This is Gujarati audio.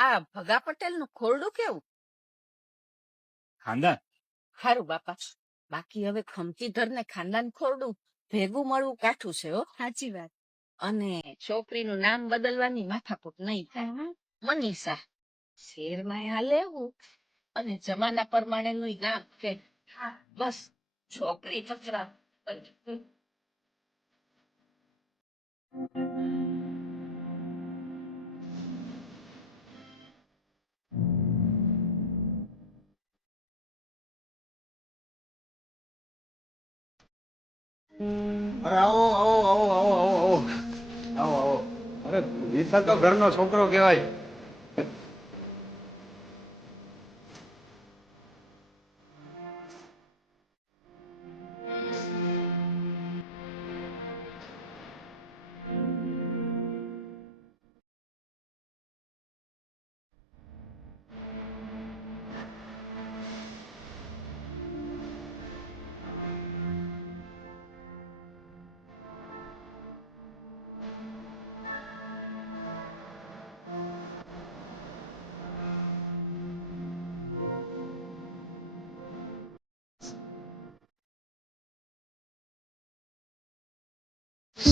આ ભગા પટેલ નું ખોરડું કેવું? ખાનદાન હારું બાપા, બાકી હવે ખમતીધર ને ખાનદાન ખોરડું ભેગું મળવું કાઠું છે હો. સાચી વાત. અને છોકરીનું નામ બદલવાની માથાકૂટ નહીં થાય. મનીષા શેરમાં હાલે એવું અને જમાના પ્રમાણેનું નામ કે બસ છોકરી કચરા. અરે આવો આવો આવો આવો આવો આવો આવો. અરે વિશાલ તો ઘરનો છોકરો કહેવાય.